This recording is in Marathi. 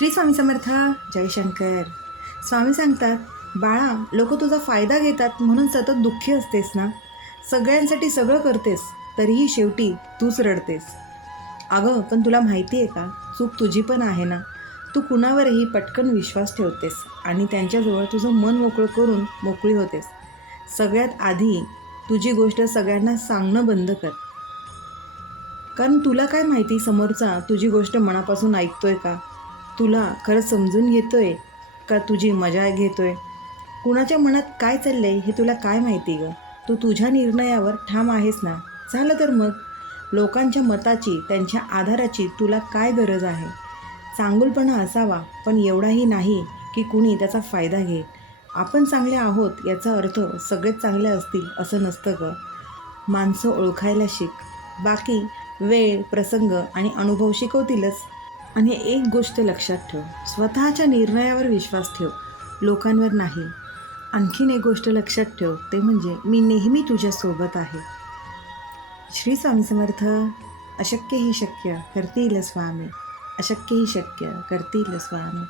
श्री स्वामी समर्थ. जयशंकर. स्वामी सांगतात, बाळा, लोक तुझा फायदा घेतात म्हणून सतत दुःखी असतेस ना. सगळ्यांसाठी सगळं करतेस तरीही शेवटी तूच रडतेस. अगं, पण तुला माहिती आहे का, चूक तुझी पण आहे ना. तू कुणावरही पटकन विश्वास ठेवतेस आणि त्यांच्याजवळ तुझं मन मोकळं करून मोकळी होतेस. सगळ्यात आधी तुझी गोष्ट सगळ्यांना सांगणं बंद कर. कारण तुला काय माहिती समोरचा तुझी गोष्ट मनापासून ऐकतोय का, तुला खरं समजून घेतोय का तुझी मजा घेतोय. कुणाच्या मनात काय चाललंय हे तुला काय माहिती गं. तू तुझ्या निर्णयावर ठाम आहेस ना. झालं तर मग लोकांच्या मताची, त्यांच्या आधाराची तुला काय गरज आहे. चांगुलपणा असावा, पण एवढाही नाही की कुणी त्याचा फायदा घेईल. आपण चांगले आहोत याचा अर्थ सगळेच चांगले असतील असं नसतं गं. माणसं ओळखायला शिक. बाकी वेळ, प्रसंग आणि अनुभव शिकवतीलच. आणि एक गोष्ट लक्षात ठेव, स्वतःच्या निर्णयावर विश्वास ठेव, लोकांवर नाही. आणखीन एक गोष्ट लक्षात ठेव, ते म्हणजे मी नेहमी तुझ्यासोबत आहे. श्री स्वामी समर्थ. अशक्य ही शक्य करतील स्वामी, अशक्य ही शक्य करतील स्वामी.